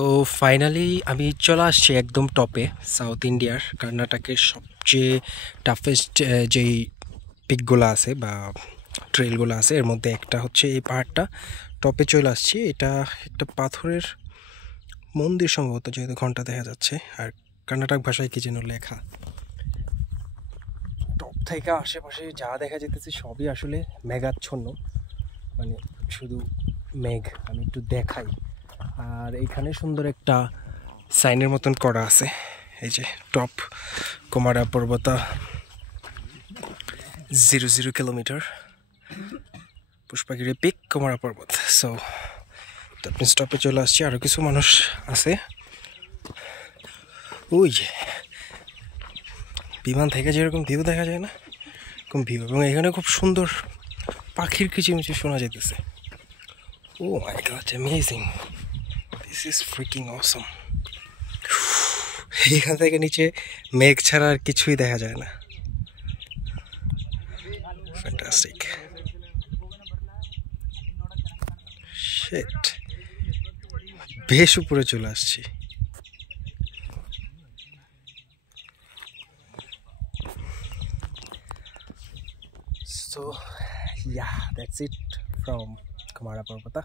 তো ফাইনালি আমি চলে আসছি একদম টপে, সাউথ ইন্ডিয়ার কর্ণাটকের সবচেয়ে টাফেস্ট যেই পিকগুলো আছে বা ট্রেলগুলো আছে এর মধ্যে একটা হচ্ছে এই পাহাড়টা। টপে চলে আসছি। এটা একটা পাথরের মন্দির সম্ভবত, যেহেতু ঘন্টা দেখা যাচ্ছে, আর কর্ণাটক ভাষায় কি যেন লেখা। টপ থেকে আশেপাশে যা দেখা যেতেছে সবই আসলে মেঘাচ্ছন্ন, মানে শুধু মেঘ। আমি একটু দেখাই। আর এইখানে সুন্দর একটা সাইনের মতন করা আছে, এই যে top Kumara পর্বতা 0 kilometre, পুষ্পাগিরি pick Kumara পর্বত। সো আপনি স্টপে চলে আসছি, আরও কিছু মানুষ আছে। ওই যে বিমান থেকে যেরকম ভিউ দেখা যায় না, এরকম ভিউ, এবং এখানে খুব সুন্দর পাখির কিচিমিচি শোনা যেতেছে। Oh my God, amazing, this is freaking awesome. এখান থেকে নিচে মেঘ ছাড়া আর কিছুই দেখা যায় না। ফ্যান্টাস্টিক, শিট, বেশ উপরে চলে আসছি। So yeah, that's it from Kumara Parvata.